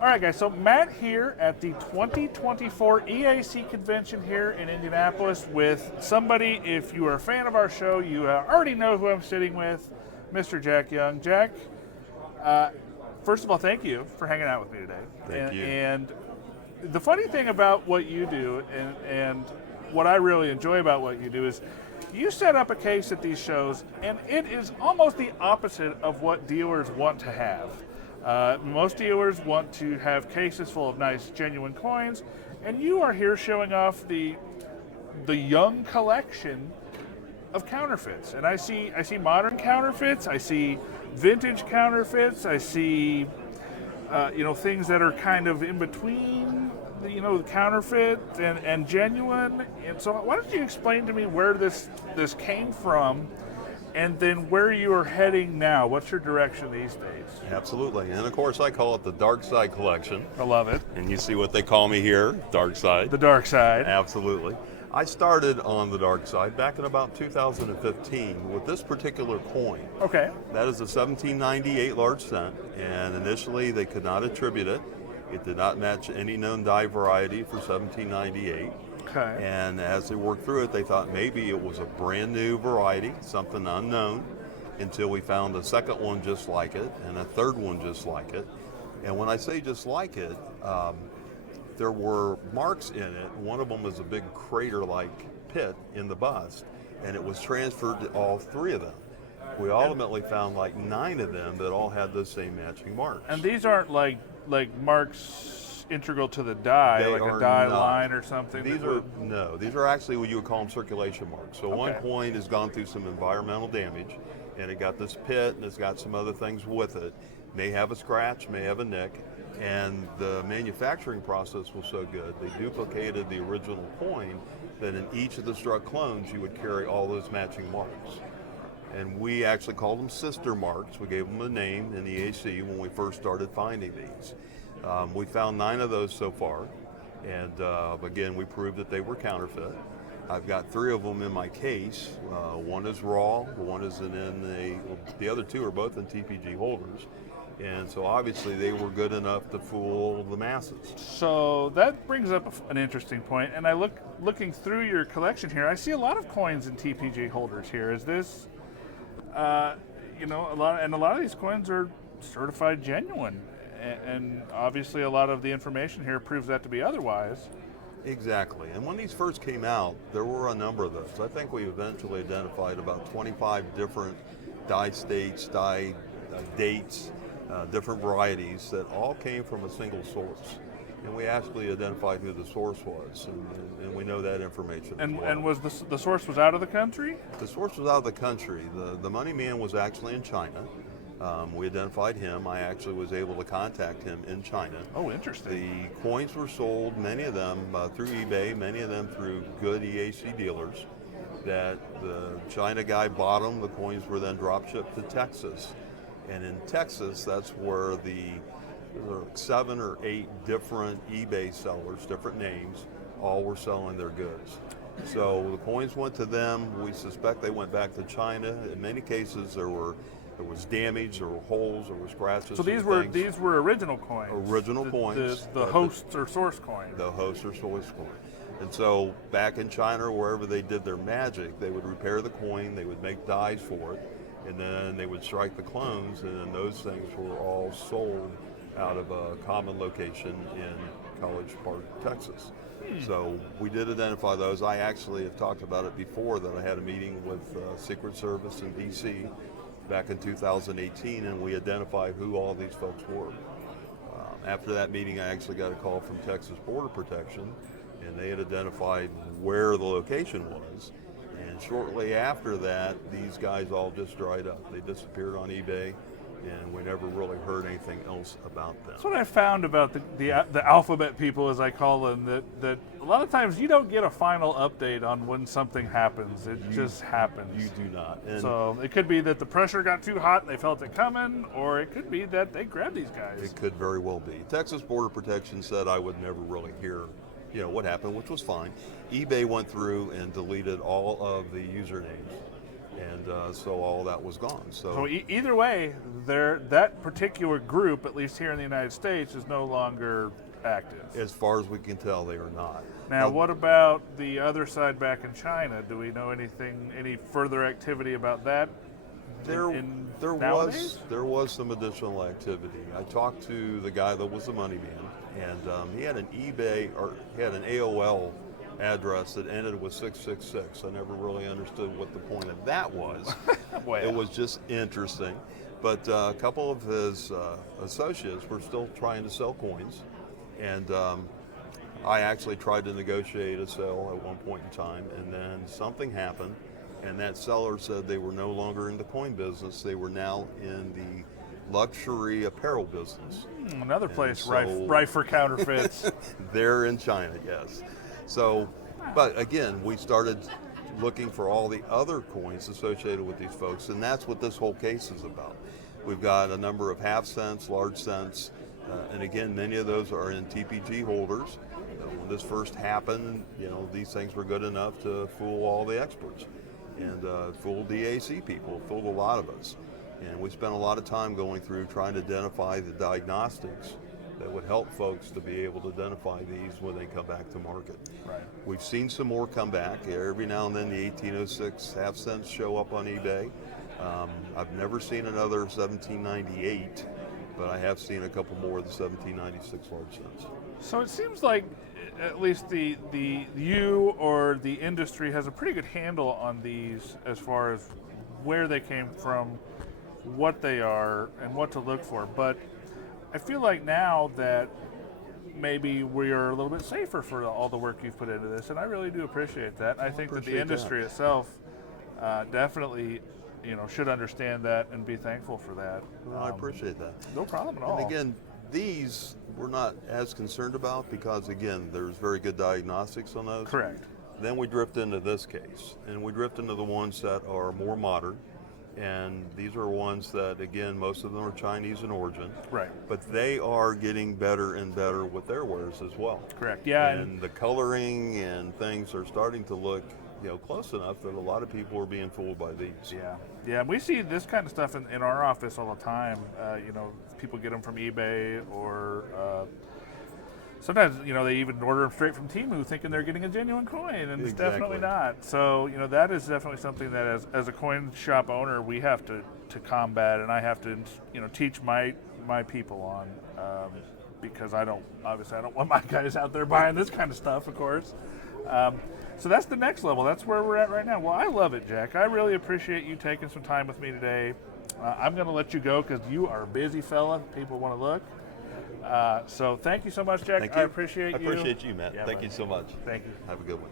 All right, guys, so Matt here at the 2024 EAC convention here in Indianapolis with somebody, if you are a fan of our show, you already know who I'm sitting with, Mr. Jack Young. Jack, first of all, thank you for hanging out with me today. Thank you. And the funny thing about what you do and what I really enjoy about what you do is you set up a case at these shows, and it is almost the opposite of what dealers want to have. Most dealers want to have cases full of nice, genuine coins, and you are here showing off the young collection of counterfeits. And I see modern counterfeits, I see vintage counterfeits, I see things that are kind of in between, counterfeit and genuine. And so, why don't you explain to me where this came from? And then where you are heading now. What's your direction these days? Absolutely. And of course, I call it the Dark Side Collection. I love it. And you see what they call me here, Dark Side. The dark side. Absolutely. I started on the dark side back in about 2015 with this particular coin. Okay. That is a 1798 large cent, and initially they could not attribute it. It did not match any known die variety for 1798. Okay. And as they worked through it, they thought maybe it was a brand new variety, something unknown, until we found a second one just like it and a third one just like it. And when I say just like it, there were marks in it. One of them was a big crater-like pit in the bust, and it was transferred to all three of them. We ultimately found like 9 of them that all had the same matching marks. And these aren't like marks integral to the die, They like are a die not. line or something? These are actually what you would call them circulation marks. So one Okay. coin has gone through some environmental damage, and it got this pit, and it's got some other things with it. May have a scratch, may have a nick, and the manufacturing process was so good, they duplicated the original coin, that in each of the struck clones, you would carry all those matching marks. And we actually called them sister marks. We gave them a name in the EAC when we first started finding these. We found 9 of those so far, and again, we proved that they were counterfeit. I've got 3 of them in my case. One is raw, one is the other 2 are both in TPG holders, and so obviously they were good enough to fool the masses. So that brings up an interesting point, and looking through your collection here, I see a lot of coins in TPG holders here. Is this, a lot of these coins are certified genuine, and obviously a lot of the information here proves that to be otherwise. Exactly, and when these first came out, there were a number of those. I think we eventually identified about 25 different die states, die dates, different varieties that all came from a single source. And we actually identified who the source was, and we know that information. And was the source was out of the country? The source was out of the country. The money man was actually in China. We identified him. I actually was able to contact him in China. Oh, interesting. The coins were sold, many of them through eBay, many of them through good EAC dealers. That the China guy bought them. The coins were then drop shipped to Texas. And in Texas, that's where there were 7 or 8 different eBay sellers, different names, all were selling their goods. So the coins went to them. We suspect they went back to China. In many cases, there was damage, there were holes, there were scratches. So these were original coins. Original coins. The host or source coin. The host or source coin. And so back in China, or wherever they did their magic, they would repair the coin, they would make dies for it, and then they would strike the clones, and then those things were all sold out of a common location in College Park, Texas. So we did identify those. I actually have talked about it before, that I had a meeting with Secret Service in DC back in 2018, and we identified who all these folks were. After that meeting, I actually got a call from Texas Border Protection, and they had identified where the location was. And shortly after that, these guys all just dried up. They disappeared on eBay, and we never really heard anything else about them. That's what I found about the alphabet people, as I call them, that a lot of times you don't get a final update on when something happens. It just happens. You do not. And so it could be that the pressure got too hot and they felt it coming, or it could be that they grabbed these guys. it could very well be. Texas Border Protection said I would never really hear what happened, which was fine. eBay went through and deleted all of the usernames And so all that was gone. So either way, that particular group, at least here in the United States, is no longer active. As far as we can tell, they are not. Now, what about the other side back in China? Do we know any further activity about that? There Nowadays? was some additional activity. I talked to the guy that was the money man, and he had an eBay, or he had an AOL address that ended with 666. I never really understood what the point of that was. Well. It was just interesting. But a couple of his associates were still trying to sell coins, and I actually tried to negotiate a sale at one point in time, and then something happened, and that seller said they were no longer in the coin business. They were now in the luxury apparel business. Another place rife for counterfeits. They're in China, yes. So, but again, we started looking for all the other coins associated with these folks, and that's what this whole case is about. We've got a number of half cents, large cents, and again, many of those are in TPG holders. When this first happened, these things were good enough to fool all the experts and fool DAC people, fooled a lot of us. And we spent a lot of time going through trying to identify the diagnostics that would help folks to be able to identify these when they come back to market. Right. We've seen some more come back. Every now and then the 1806 half cents show up on eBay. I've never seen another 1798, but I have seen a couple more of the 1796 large cents. So it seems like at least the you or the industry has a pretty good handle on these as far as where they came from, what they are, and what to look for. But I feel like now that maybe we are a little bit safer for all the work you've put into this, and I really do appreciate that. I think that the industry itself definitely, should understand that and be thankful for that. I appreciate that. No problem at all. And again, these we're not as concerned about because, again, there's very good diagnostics on those. Correct. Then we drift into this case, and we drift into the ones that are more modern. And these are ones that, again, most of them are Chinese in origin. Right. But they are getting better and better with their wares as well. Correct. Yeah. And the coloring and things are starting to look, close enough that a lot of people are being fooled by these. Yeah. Yeah. We see this kind of stuff in our office all the time. People get them from eBay or sometimes, they even order them straight from Temu thinking they're getting a genuine coin, and it's definitely not. So, that is definitely something that as a coin shop owner, we have to combat, and I have to, teach my people on, because I don't want my guys out there buying this kind of stuff, of course. So that's the next level. That's where we're at right now. Well, I love it, Jack. I really appreciate you taking some time with me today. I'm going to let you go because you are a busy fella. People want to look. So thank you so much, Jack. Thank you. I appreciate you. I appreciate you, Matt. Yeah, Thank you so much. Thank you. Have a good one.